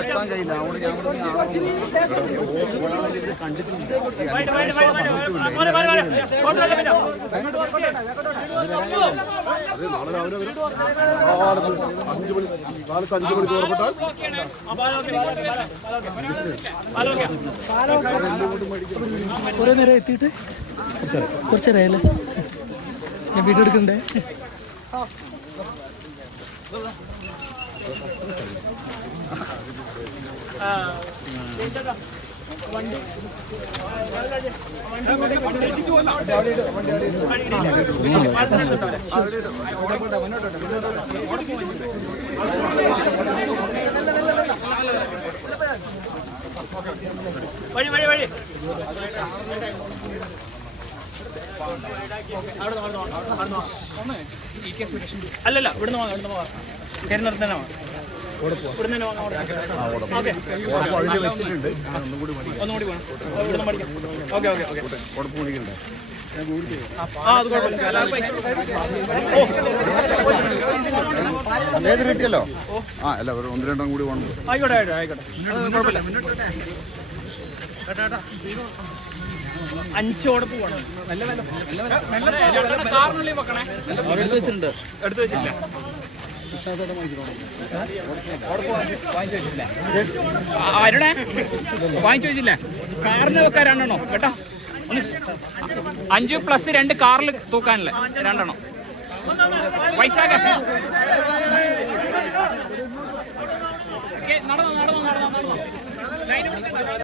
എത്താൻ കഴിയില്ല. അതുകൊണ്ട് കണ്ടിട്ടുണ്ട്. കുറേ നേരം എത്തിയിട്ട് കുറച്ച് നേരമല്ലേ ഞാൻ വീഡിയോ എടുക്കണ്ടേ. അല്ലല്ല ഇവിടുന്ന് പോവാം കേരളത്തിൽ തന്നെ ഒന്നുകൂടി പോകണം ഇവിടുന്ന് പഠിക്കാം. ഓക്കെ ഓക്കെ ഓക്കെ കിട്ടിയല്ലോ. ആ അല്ല ഒന്ന് രണ്ടും കൂടി പോകണം. ആയിക്കോട്ടെ ആയിക്കോട്ടെ കുഴപ്പമില്ല. 5 ഓടപ്പ് പോകണം. കാറിനുള്ളിൽ വെക്കണേ. എടുത്ത് വെച്ചിട്ടില്ല. ആരുടെ വാങ്ങിച്ചു വെച്ചില്ല. കാറിന് വെക്കാൻ 2 എണ്ണം കേട്ടോ. 5 + 2 കാറിൽ തൂക്കാനല്ലേ 2 എണ്ണം. വൈശാഖ നടന്നോ